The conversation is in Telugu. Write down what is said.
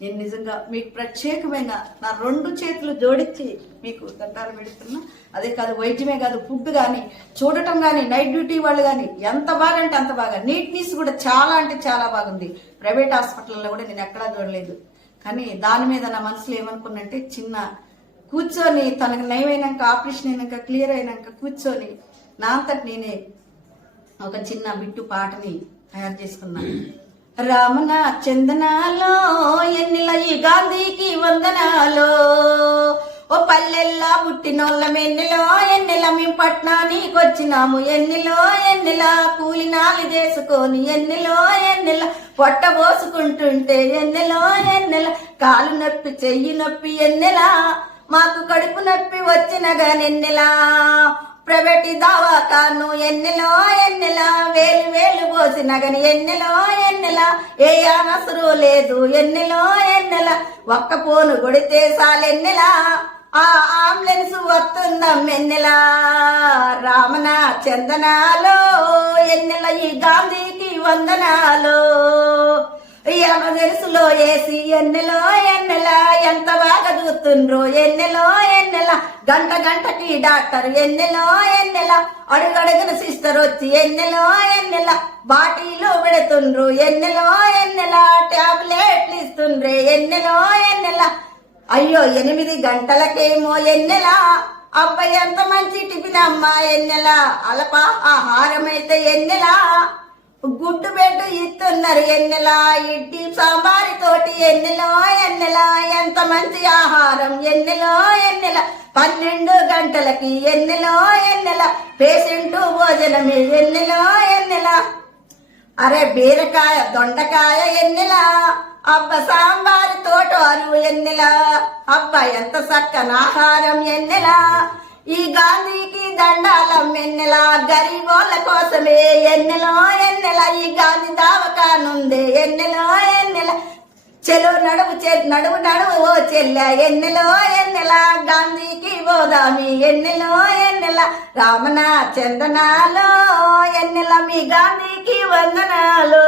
నేను నిజంగా మీకు ప్రత్యేకమైన నా 2 చేతులు జోడించి మీకు దండాలు పెడుతున్నా. అదే కాదు, వైద్యమే కాదు, ఫుడ్ కానీ, చూడటం కానీ, నైట్ డ్యూటీ వాళ్ళు కానీ ఎంత బాగా అంటే అంత బాగా. నీట్నెస్ కూడా చాలా అంటే చాలా బాగుంది. ప్రైవేట్ హాస్పిటల్లో కూడా నేను ఎక్కడా చూడలేదు. కానీ దాని మీద నా మనసులో ఏమనుకున్నంటే, చిన్న కూర్చొని తనకు నయమైనాక, ఆపరేషన్ అయినాక, క్లియర్ అయినాక కూర్చొని నా అంతటి నేనే ఒక చిన్న బిట్టు పాటని తయారు చేసుకున్నాను. రామన చందనాలో ఎన్నిల ఈ గాంధీకి వందనాలో, ఓ పల్లెల్లా పుట్టినోళ్ళం ఎన్నిలో ఎన్నిల మేము పట్నానికి వచ్చినాము ఎన్నిలో ఎన్నిల కూలినాలు చేసుకొని ఎన్నిలో ఎన్నిల పొట్ట పోసుకుంటుంటే ఎన్నిలో ఎన్నిల కాలు నొప్పి చెయ్యి నొప్పి ఎన్నెల మాకు కడుపు నొప్పి వచ్చిన గానెన్నెలా ప్రైవేట్ దవాఖాను ఎన్నెలో ఎన్నెల వేలు వేలు పోసిన గని ఎన్నెలో ఎన్నెల ఏ అనసరు లేదు ఎన్నెలో ఎన్నెల ఒక్క పోను కొడితే సాలెన్నెల ఆ అంబులెన్స్ వస్తుందం ఎన్నెల రామన చందనాలో ఎన్నెల ఈ గాంధీకి వందనాలో ఎమర్జెన్సీలో వేసి ఎన్నెలో ఎన్నెల ఎంత బాగా చూస్తుండ్రు ఎన్నెలో ఎన్నెల గంట గంటకి డాక్టర్ ఎన్నెలో ఎన్నెల అడుగడుగున సిస్టర్ వచ్చి ఎన్నెలో ఎన్నెల బాటిలో పెడుతుండ్రు ఎన్నెలో ఎన్నెల టాబ్లెట్లు ఇస్తుండ్రే ఎన్నెలో ఎన్నెల అయ్యో 8 గంటలకేమో ఎన్నెల అబ్బాయి ఎంత మంచి టిఫిన్ అమ్మా ఎన్నెల అలప ఆహారం అయితే ఎన్నెల గుడ్డు బెడ్డు ఇస్తున్నారు ఎన్నెల ఇడ్లీ సాంబారి తోటి ఎన్నెలో ఎన్నెల ఎంత మంచి ఆహారం ఎన్నెలో ఎన్నెల 12 గంటలకి ఎన్నెలో ఎన్నెల పేషెంట్ భోజనమే ఎన్నెలో ఎన్నెల అరే బీరకాయ దొండకాయ ఎన్నెల అబ్బ సాంబారి తోటలు ఎన్నెల అబ్బ ఎంత చక్కని ఆహారం ఎన్నెల ఈ గాంధీకి దండాలం ఎన్నెల గరీబోళ్ళ కోసమే ఎన్నెలో ఎన్నెల ఈ గాంధీ దవాఖానుందే ఎన్నెలో ఎన్నెల చెలో నడువు నడువు నడువు ఓ చెల్లె ఎన్నెలో ఎన్నెల గాంధీకి పోదామి ఎన్నెలో ఎన్నెల రామన చందనాలో ఎన్నెల మీ గాంధీకి వందనాలు.